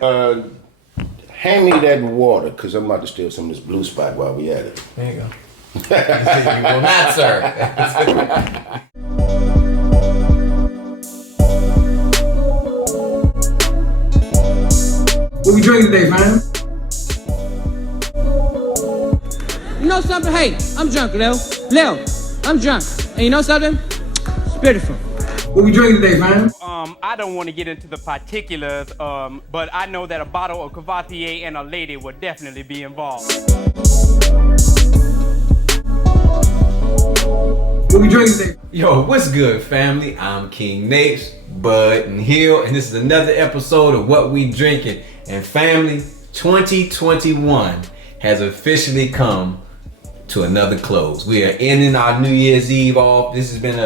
Hand me that water, because I'm about to steal some of this Blue Spot while we at it. There you go. You will not, sir. What we drinking today, fam? You know something? Hey, I'm drunk, Lil, I'm drunk. And you know something? It's beautiful. What we drinking today, fam? I don't want to get into the particulars, but I know that a bottle of Cavatier and a lady would definitely be involved. What we drinking today? Yo, what's good, family? I'm King Napes, Bud, and Hill, and this is another episode of What We Drinking. And family, 2021 has officially come to another close. We are ending our New Year's Eve off. This has been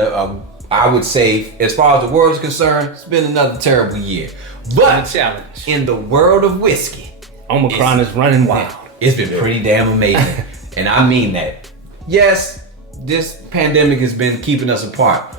I would say, as far as the world is concerned, it's been another terrible year. But challenge. In the world of whiskey, Omicron is running wild. It's been pretty damn amazing. And I mean that. Yes, this pandemic has been keeping us apart,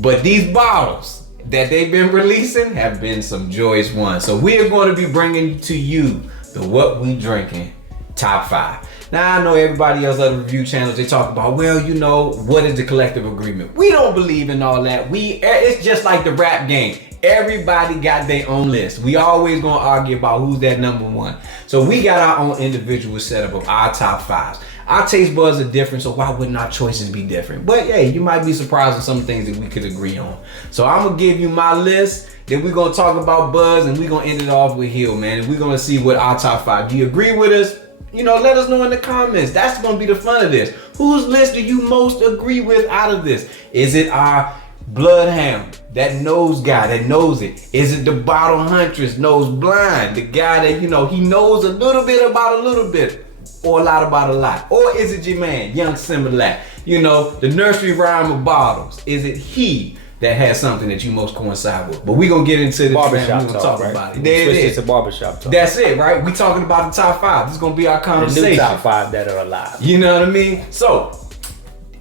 but these bottles that they've been releasing have been some joyous ones. So we are going to be bringing to you the What We Drinking Top 5. Now I know everybody else, other review channels, they talk about, well, you know, what is the collective agreement? We don't believe in all that. It's just like the rap game. Everybody got their own list. We always gonna argue about who's that number one. So we got our own individual setup of our top fives. Our taste buds are different, so why wouldn't our choices be different? But hey, you might be surprised at some things that we could agree on. So I'm gonna give you my list, then we're gonna talk about Buzz, and we're gonna end it off with Hill, man. And we're gonna see what our top five. Do you agree with us? You know, let us know in the comments. That's gonna be the fun of this. Whose list do you most agree with out of this? Is it our Bloodhound, that nose guy that knows it? Is it the bottle huntress, nose blind, the guy that, you know, he knows a little bit about a little bit, or a lot about a lot? Or is it your man, Young Similac, you know, the nursery rhyme of bottles? Is it he that has something that you most coincide with? But we gonna get into the barbershop talk, talk, right? about it. There it is. It's a barbershop talk. That's it, right? We talking about the top five. This is gonna be our conversation. The new top five that are alive. You know what I mean? So,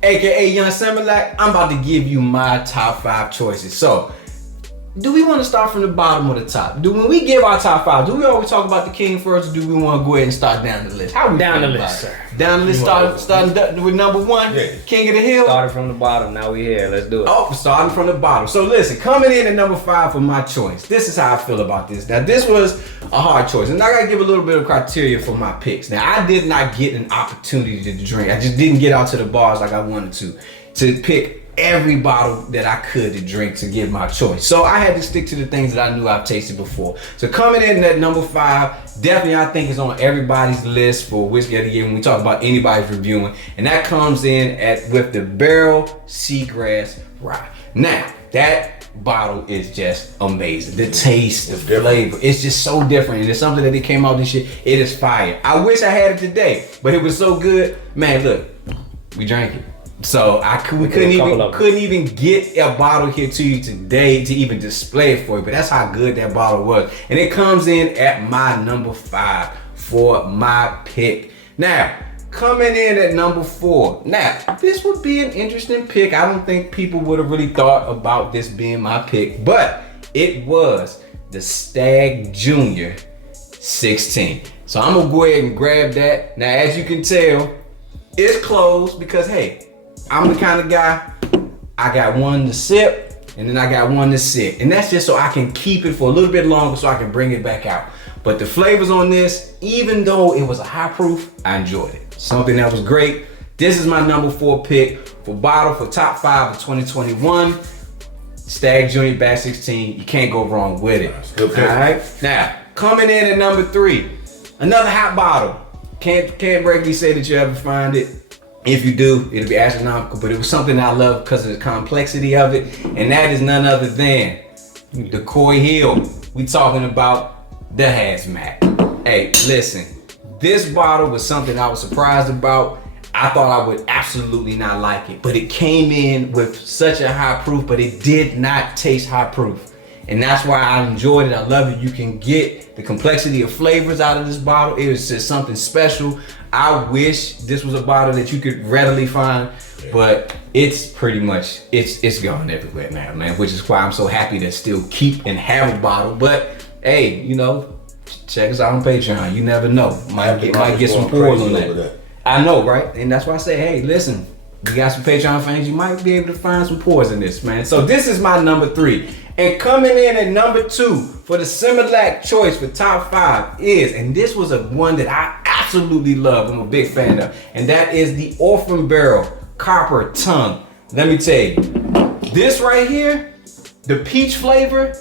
AKA Young Similac, I'm about to give you my top five choices. So, do we want to start from the bottom or the top? When we give our top five, do we always talk about the king first, or do we want to go ahead and start down the list? How we Down the feel list, about it? sir. Down the list, starting with number one, Yeah. King of the Hill. Started from the bottom, now we here. Let's do it. Oh, starting from the bottom. So listen, coming in at number five for my choice. This is how I feel about this. Now, this was a hard choice, and I gotta give a little bit of criteria for my picks. Now, I did not get an opportunity to drink. I just didn't get out to the bars like I wanted to pick every bottle that I could to drink to give my choice. So I had to stick to the things that I knew I've tasted before. So coming in at number five, definitely I think is on everybody's list for whiskey of the year when we talk about anybody's reviewing, and that comes in with the Barrel Seagrass Rye. Now, that bottle is just amazing. The taste, the flavor, it's just so different, and it's something that they came out this year. It is fire. I wish I had it today, but it was so good. Man, look, we drank it. So we couldn't even get a bottle here to you today to even display it for you, but that's how good that bottle was. And it comes in at my number five for my pick. Now, coming in at number four. Now, this would be an interesting pick. I don't think people would have really thought about this being my pick, but it was the Stag Junior 16. So I'm gonna go ahead and grab that. Now, as you can tell, it's closed because, hey, I'm the kind of guy, I got one to sip, and then I got one to sit. And that's just so I can keep it for a little bit longer so I can bring it back out. But the flavors on this, even though it was a high proof, I enjoyed it. Something that was great. This is my number four pick for bottle for top five of 2021. Stag Junior Batch 16, you can't go wrong with it. Good pick. All right, now, coming in at number three, another hot bottle. Can't regularly say that you ever find it. If you do, it'll be astronomical, but it was something I love because of the complexity of it, and that is none other than the Coy Hill. We talking about the Hazmat. Hey, listen, this bottle was something I was surprised about. I thought I would absolutely not like it, but it came in with such a high proof, but it did not taste high proof. And that's why I enjoyed it. I love it. You can get the complexity of flavors out of this bottle. It was just something special. I wish this was a bottle that you could readily find, but it's pretty much, it's gone everywhere now, man, which is why I'm so happy to still keep and have a bottle. But hey, you know, Check us out on Patreon. You never know. Might get some pours on that. I know, right? And that's why I say, hey, listen, you got some Patreon fans, you might be able to find some pours in this, man. So this is my number 3. And coming in at number 2 for the Similac choice for top 5 is, and this was a one that I absolutely love, I'm a big fan of, and that is the Orphan Barrel Copper Tongue. Let me tell you, this right here, the peach flavor,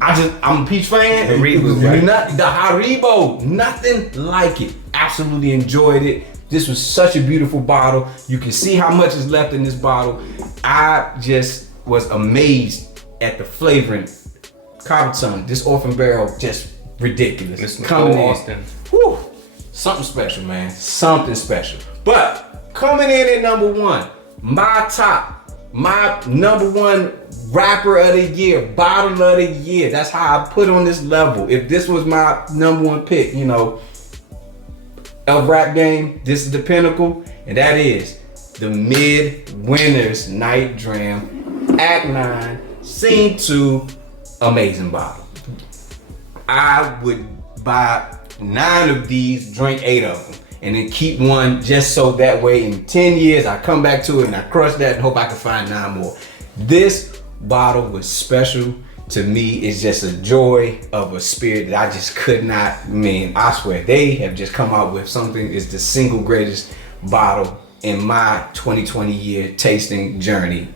I'm a peach fan. Haribo, right? The Haribo, nothing like it. Absolutely enjoyed it. This was such a beautiful bottle. You can see how much is left in this bottle. I just was amazed at the flavoring. Copper Tongue, this Orphan Barrel, just ridiculous. Mr. Coming in, Austin. whew, something special, man. Something special. But coming in at number 1, my number 1 rapper of the year, bottle of the year. That's how I put on this level. If this was my number 1 pick, you know, of rap game, this is the pinnacle, and that is the Midwinter's Night Dram, Act 9, Scene 2, amazing bottle. I would buy 9 of these, drink 8 of them, and then keep one just so that way in 10 years I come back to it and I crush that and hope I can find 9 more. This bottle was special to me. It's just a joy of a spirit that I just could not, I swear, they have just come out with something. It's the single greatest bottle in my 20 year tasting journey.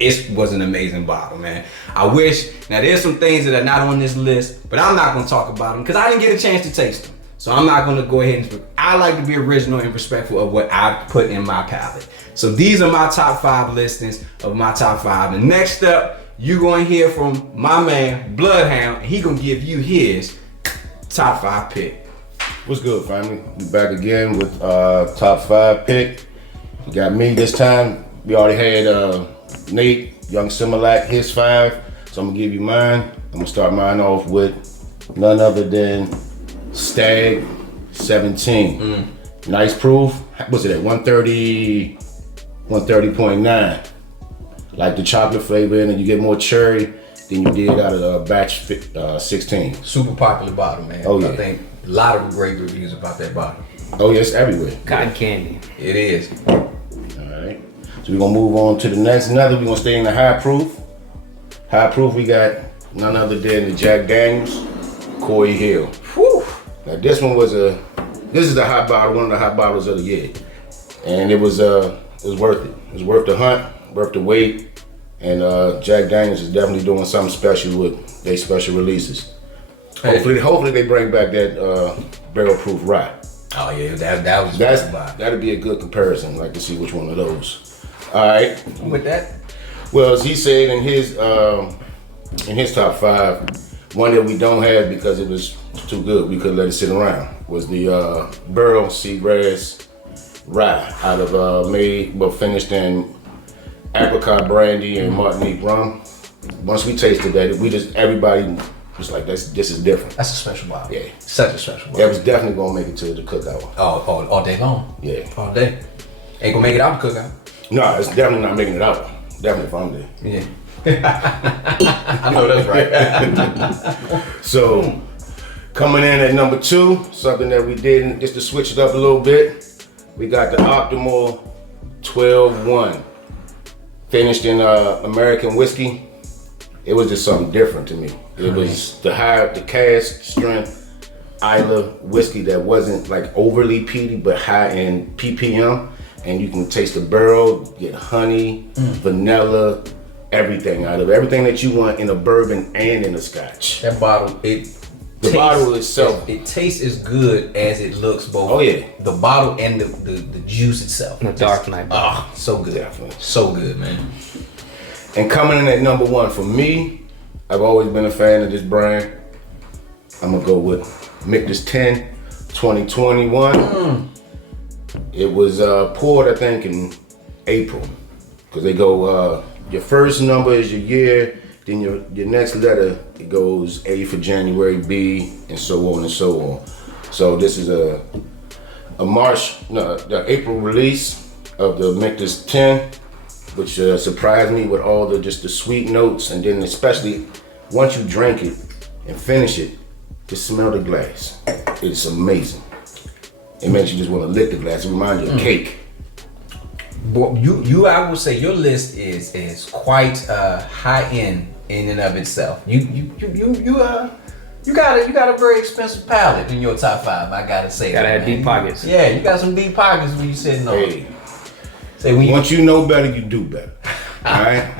It was an amazing bottle, man. I wish, now there's some things that are not on this list, but I'm not gonna talk about them because I didn't get a chance to taste them. So I'm not gonna go ahead and, I like to be original and respectful of what I put in my palate. So these are my top 5 listings of my top 5. And next up, you're gonna hear from my man, Bloodhound, and he gonna give you his top 5 pick. What's good, family? We back again with top 5 pick. You got me this time. We already had Nate, Young Similac, his 5. So I'm gonna give you mine. I'm gonna start mine off with none other than Stag 17. Nice proof. What's it at? 130, 130.9. Like the chocolate flavor in it, you get more cherry than you did out of the batch 16. Super popular bottle, man. Oh, yeah. I think a lot of great reviews about that bottle. Oh, yes, everywhere. Cotton candy. It is. All right. So we're gonna move on to the next. We're gonna stay in the high proof. High proof, we got none other than the Jack Daniels Corey Hill. Whew. Now this one was this is the hot bottle, one of the hot bottles of the year, and it was worth it. It was worth the hunt, worth the wait, and Jack Daniels is definitely doing something special with their special releases. Hey. Hopefully they bring back that barrel proof rye. Oh yeah, that was That'd be a good comparison. I'd like to see which one of those. All right. with that. Well, as he said in his top 5, one that we don't have because it was too good, we couldn't let it sit around, was the Burl Seagrass Rye out of finished in apricot brandy and Martinique rum. Once we tasted that, everybody was like, this is different. That's a special bottle. Yeah. Such a special bottle. That was definitely gonna make it to the cookout. All day long. Yeah. All day. Ain't gonna make it out the cookout. No, it's definitely not making it out. Definitely if I'm there. Yeah. I know that's right. So, coming in at number 2, something that we did just to switch it up a little bit, we got the Optimal 12-1, finished in American whiskey. It was just something different to me. It was the cask strength Isla whiskey that wasn't like overly peaty, but high in ppm, and you can taste the barrel, get honey, vanilla, everything out of it. Everything that you want in a bourbon and in a scotch. That bottle, The bottle itself. It tastes as good as it looks, both. Oh, yeah. The bottle and the juice itself. The Dark Knight. Oh, so good. Definitely. So good, man. And coming in at number 1 for me, I've always been a fan of this brand. I'm gonna go with Michter's 10 2021. It was poured, I think, in April, because they go, your first number is your year, then your next letter, it goes A for January, B, and so on and so on. So this is the April release of the Michter's 10, which surprised me with all the sweet notes, and then especially once you drink it and finish it, Just smell the glass. It's amazing. It makes you just want to lick the glass. It reminds you of cake. Boy, I would say your list is quite high end in and of itself. You got a very expensive palate in your top 5. I gotta say, Gotta that, have man. deep pockets. Yeah, you got some deep pockets when you sitting on. Hey, Say when you, once you know better, you do better. All right?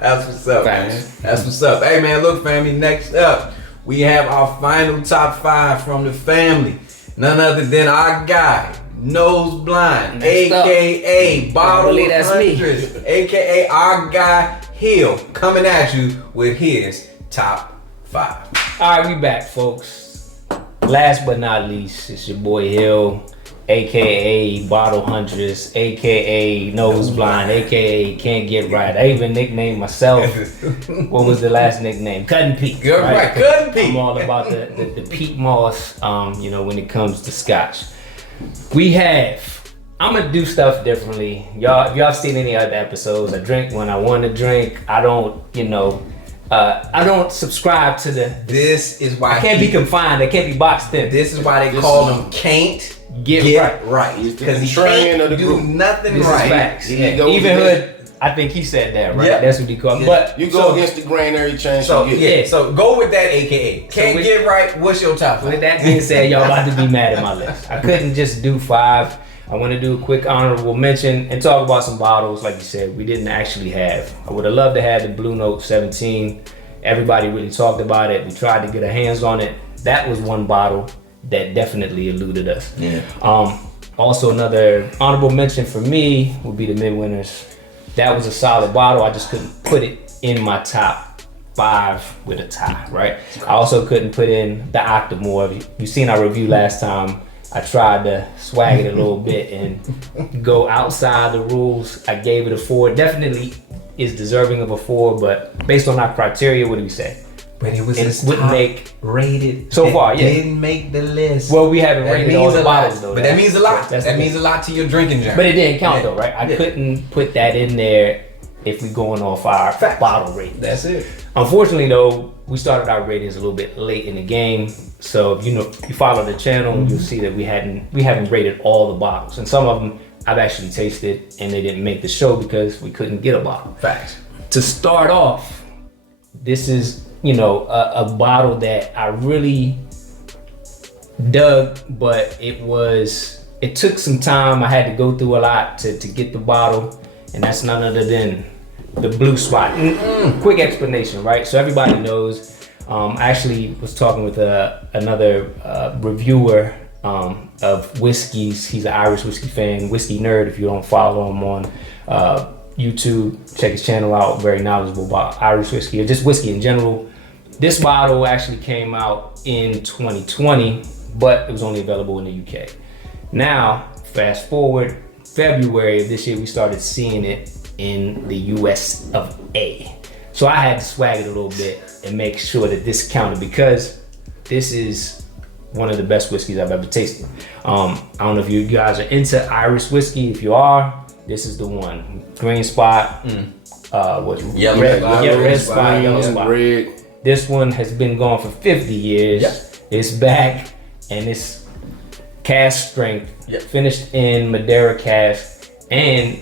that's what's up, Facts. man. That's what's up. Hey, man, look, family. Next up, we have our final top 5 from the family. None other than our guy, Nose Blind, Next up. aka Bottle believe that's me. Hundreds, aka our guy Hill, coming at you with his top 5. All right, we back, folks. Last but not least, it's your boy Hill, aka Bottle Huntress, aka Nose Blind, aka Can't Get Right. I even nicknamed myself. What was the last nickname? Cut and Peak. Good, right, Cut and Peak. I'm all about the peat moss. When it comes to Scotch, I'm gonna do stuff differently. Y'all, if y'all seen any other episodes, I drink when I want to drink. I don't subscribe to This is why I can't be confined. I can't be boxed in. This is why they This call is- him Can't Get Right. He's the Because he contrarian can't of the do group. nothing This right. is facts. He Yeah. goes Even against- Hood, I think he said that, right? Yeah. That's what he called. Yeah. But You go So- against the grain every chance So you get. yeah, so go with that AKA. Can't with- get right. What's your top 5? with that being said, y'all about to be mad at my list. I couldn't just do 5. I want to do a quick honorable mention and talk about some bottles, like you said, we didn't actually have. I would have loved to have the Blue Note 17. Everybody really talked about it. We tried to get our hands on it. That was one bottle that definitely eluded us. Yeah. Also, another honorable mention for me would be the Midwinters. That was a solid bottle. I just couldn't put it in my top 5 with a tie, right? I also couldn't put in the Octomore. You seen our review last time. I tried to swag it a little bit and go outside the rules. I gave it a 4. Definitely is deserving of a 4, but based on our criteria, what do we say? But it was It his wouldn't top make rated so that far, yeah. Didn't make the list. Well, we haven't that rated all means the a lot. bottles though. But that means a lot. That's That the means thing. a lot to your drinking journey. But it didn't count Yeah. though, right? I Yeah. couldn't put that in there if we going off our Facts. bottle rating. That's it. Unfortunately though, we started our ratings a little bit late in the game. So if you follow the channel, you'll see that we haven't rated all the bottles. And some of them I've actually tasted and they didn't make the show because we couldn't get a bottle. Facts. To start off, this is, a bottle that I really dug, but it took some time. I had to go through a lot to get the bottle, and that's none other than the Blue Spot. Quick explanation, right? So everybody knows, I actually was talking with another reviewer of whiskeys. He's an Irish whiskey fan, whiskey nerd. If you don't follow him on YouTube, check his channel out. Very knowledgeable about Irish whiskey or just whiskey in general. This bottle actually came out in 2020, but it was only available in the UK. Now, fast forward, February of this year, we started seeing it in the US of A. So I had to swag it a little bit and make sure that this counted because this is one of the best whiskeys I've ever tasted. I don't know if you guys are into Irish whiskey. If you are, this is the one. Green Spot, Yellow red, Spot, red Red Spot, Spot, Yellow Yeah, Spot. red. This one has been gone for 50 years. Yep. It's back and it's cask strength, Yep. finished in Madeira cask, and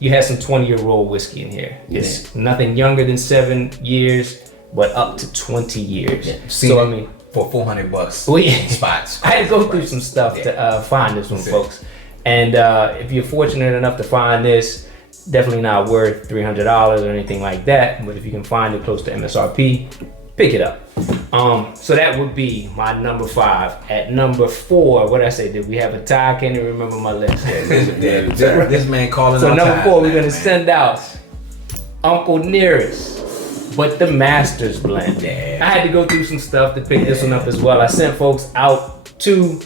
you have some 20-year-old whiskey in here. It's nothing younger than 7 years, but up to 20 years. Yeah. So I mean, for $400 well, yeah. spots. I had to go through some stuff to find this one, That's it. folks. And if you're fortunate enough to find this, definitely not worth $300 or anything like that. But if you can find it close to MSRP, pick it up. So that would be my number 5. At number 4, what did I say? Did we have a tie? I can't even remember my list. This man calling So out number ties 4, we're now, gonna man. send out Uncle Nearest, but the Masters blend. Yeah. I had to go through some stuff to pick this one up as well. I sent folks out to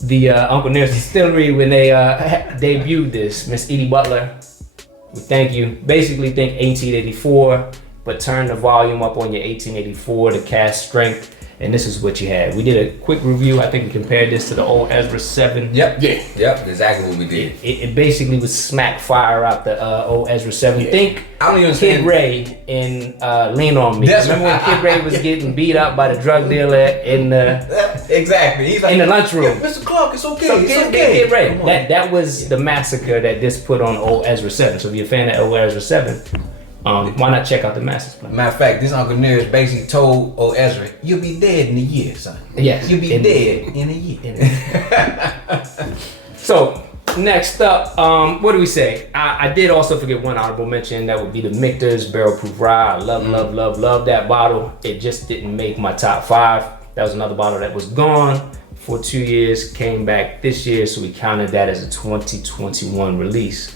the Uncle Nearest Distillery when they debuted this. Miss Edie Butler, we thank you. Basically think 1884, but turn the volume up on your 1884, the cask strength. and this is what you had. We did a quick review. I think we compared this to the old Ezra 7. Yep, exactly what we did. It basically was smack fire out the old Ezra 7. Yeah. Think I don't even Kid understand. Ray in Lean On Me. That's Remember when Kid Ray was getting beat up by the drug dealer in the Exactly. He's like, in the lunchroom? Mr. Clark, it's okay. So it's Kid okay. Ray. That was the massacre that this put on old Ezra 7. So if you're a fan of old Ezra 7, why not check out the Master's Plan? Matter of fact, this Uncle Nearest basically told old Ezra, "You'll be dead in a year, son. Yes. You'll be dead in a year." So next up, what do we say? I did also forget one honorable mention. That would be the Michter's Barrel Proof Rye. I love that bottle. It just didn't make my top 5. That was another bottle that was gone for 2 years, came back this year, so we counted that as a 2021 release.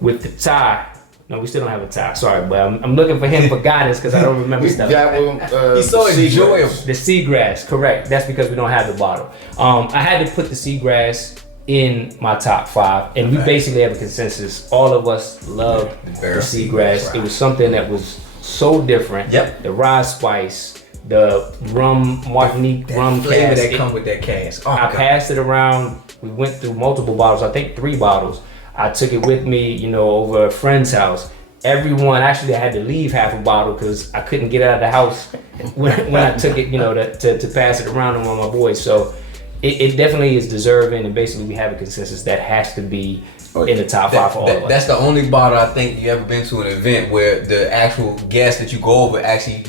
With the tie, no, we still don't have a tie. Sorry, but I'm looking for him for guidance because I don't remember stuff. That one, He's so enjoyable. The Seagrass, correct. That's because we don't have the bottle. I had to put the Seagrass in my top 5, and we basically have a consensus. All of us love the Seagrass. It was something that was so different. Yep. The rye spice, the rum, Martinique rum flavor cask. that come with that cask. Oh, I God. passed it around. We went through multiple bottles. I think 3 bottles. I took it with me, over a friend's house. Everyone, actually, I had to leave half a bottle because I couldn't get out of the house when I took it, to pass it around to one of my boys. So it definitely is deserving, and basically we have a consensus that has to be in the top 5 for all of us. That's the only bottle I think you ever been to an event where the actual guest that you go over actually,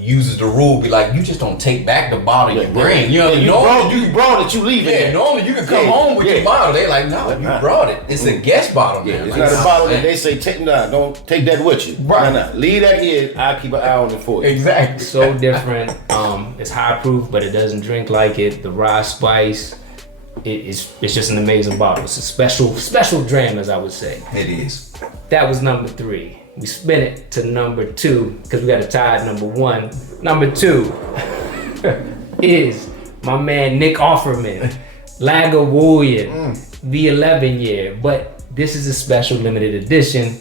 uses the rule, be like, you just don't take back the bottle you bring. You brought it, you leave it. Yeah, normally you can come home with your bottle. They like, no, you brought it. It's a guest bottle, man. It's Like, not a bottle that they say, don't take that with you. Right. No. Leave that here. I'll keep an eye on it for you. Exactly. So different. It's high proof, but it doesn't drink like it. The rye spice, it's just an amazing bottle. It's a special dram, as I would say. It is. That was number 3. We spin it to number 2 because we got a tie at number 1. Number 2 is my man Nick Offerman, Lagavulin, the 11 year. But this is a special limited edition.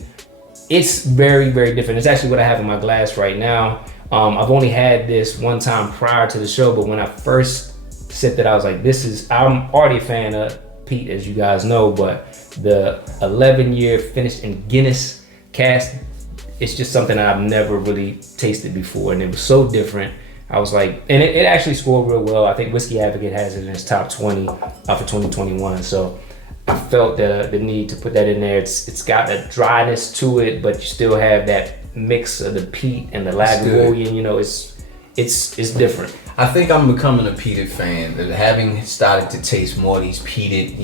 It's very, very different. It's actually what I have in my glass right now. I've only had this one time prior to the show, but when I first sipped it, I was like, I'm already a fan of Pete, as you guys know, but the 11 year finished in Guinness cask, it's just something that I've never really tasted before, and it was so different. I was like, and it actually scored real well. I think Whiskey Advocate has it in its top 20 for 2021. So I felt the need to put that in there. It's got a dryness to it, but you still have that mix of the peat and the Lagavulin. It's different. I think I'm becoming a peated fan. Having started to taste more of these peated,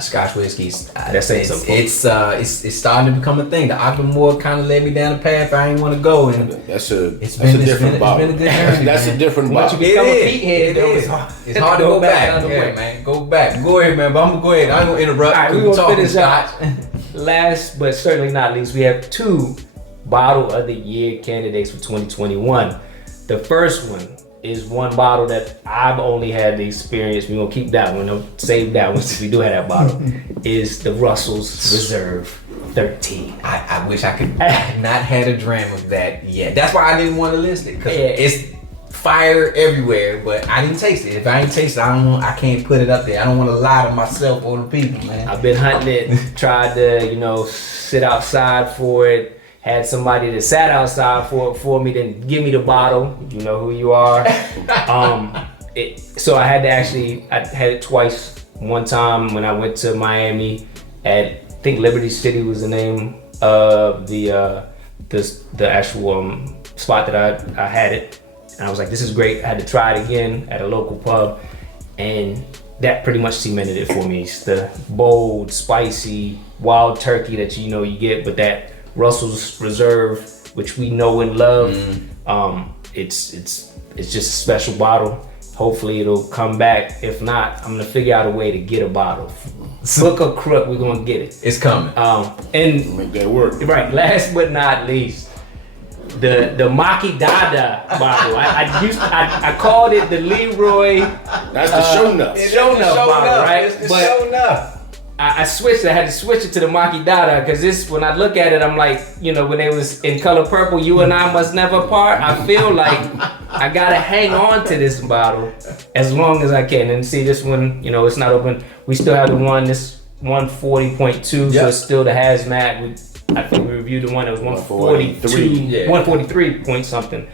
Scotch whiskeys. It's starting to become a thing. The Octomore kind of led me down a path I didn't want to go, and That's a different bottle. It's been a good journey, That's man. a different Once bottle. you become a peat head, though, It's hard to go back. Yeah, man, go back. Go ahead, man. But I'm gonna go ahead. I ain't gonna interrupt. All right, we're We're gonna finish Scotch. up. Last but certainly not least, we have 2 Bottle of the Year candidates for 2021. The first one is one bottle that I've only had the experience. We're gonna keep that one. I'll save that one since we do have that bottle. Is the Russell's Reserve 13. I wish I could not had a dram of that yet. That's why I didn't want to list it, because it's fire everywhere, but I didn't taste it. If I ain't taste it, I can't put it up there. I don't want to lie to myself or the people, man. I've been hunting it, tried to, sit outside for it. Had somebody that sat outside for me, then give me the bottle. You know who you are. So I had it twice. One time when I went to Miami, I think Liberty City was the name of the actual spot that I had it. And I was like, this is great. I had to try it again at a local pub, and that pretty much cemented it for me. It's the bold, spicy, wild turkey that you get, but that Russell's Reserve, which we know and love. It's just a special bottle. Hopefully it'll come back. If not, I'm gonna figure out a way to get a bottle. Hook or crook, we're gonna get it. It's coming. And Make that work. right, last but not least, the Maki Dada bottle. I called it the Leroy. That's the show enough. Show enough bottle, right? It's show enough. I switched. I had to switch it to the Macchiato because this, when I look at it, I'm like, you know, when they was in color purple, you and I must never part. I feel like I gotta hang on to this bottle as long as I can. And see, this one, you know, it's not open. We still have the one. This 140.2, so it's still the hazmat. I think we reviewed the one that was 142, 143 point something.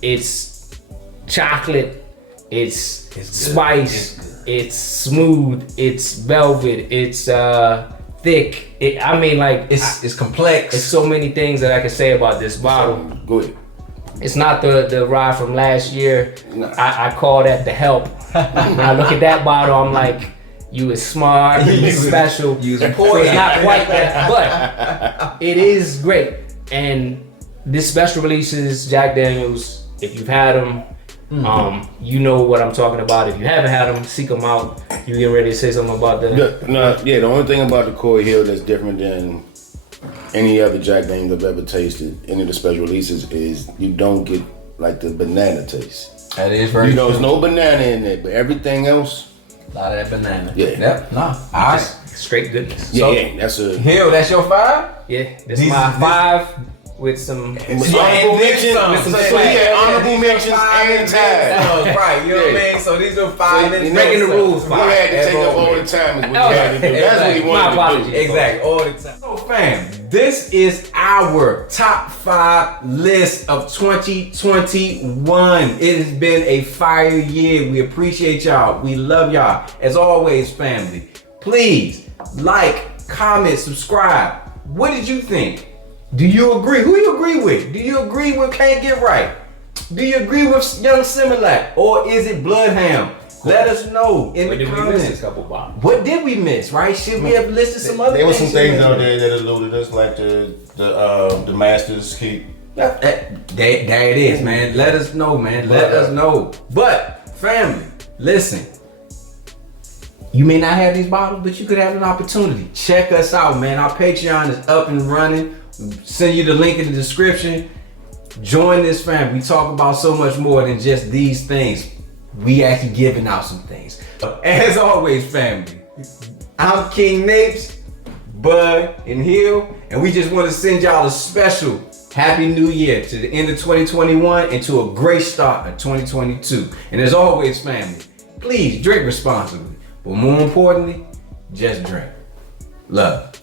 It's chocolate, it's spice, it's smooth, it's velvet, it's thick. It's complex. It's so many things that I can say about this bottle. Go ahead. It's not the ride from last year. I call that the help. When I look at that bottle, I'm like, you is smart, you is special. So it's not quite that, but it is great. And this special releases, Jack Daniels, if you've had them, you know what I'm talking about. If you haven't had them, seek them out. You get ready to say something about that? The only thing about the Coy Hill that's different than any other Jack Daniels I've ever tasted, any of the special releases, is you don't get like the banana taste. That is very true. There's no banana in there, but everything else, a lot of that banana. Yeah. Yep. No. Alright. Straight goodness. That's a Hill. That's your 5. Yeah. That's my 5 with some honorable mentions. Honorable mentions and ties. Right. You know what I mean? So these are 5 minutes. Breaking the rules. We had to take up all the time. Is what we had to do. That's what we wanted to do. Exactly. All the time. So fam, this is our top 5 list of 2021. It has been a fire year. We appreciate y'all. We love y'all. As always, family, please like, comment, subscribe. What did you think? Do you agree? Who you agree with? Do you agree with Can't Get Right? Do you agree with Young Similac? Or is it Bloodhound? Let us know in the comments. What did we miss, right? Should we have listed some other things? There were some things out there that eluded us, like the Masters keep. There it is, man. Let us know, man. Let us know. But, family, listen. You may not have these bottles, but you could have an opportunity. Check us out, man. Our Patreon is up and running. Send you the link in the description. Join this family. We talk about so much more than just these things. We actually giving out some things. As always, family, I'm King Napes, Bud, and Hill, and we just want to send y'all a special Happy New Year to the end of 2021 and to a great start of 2022. And as always, family, please drink responsibly, but more importantly, just drink. Love.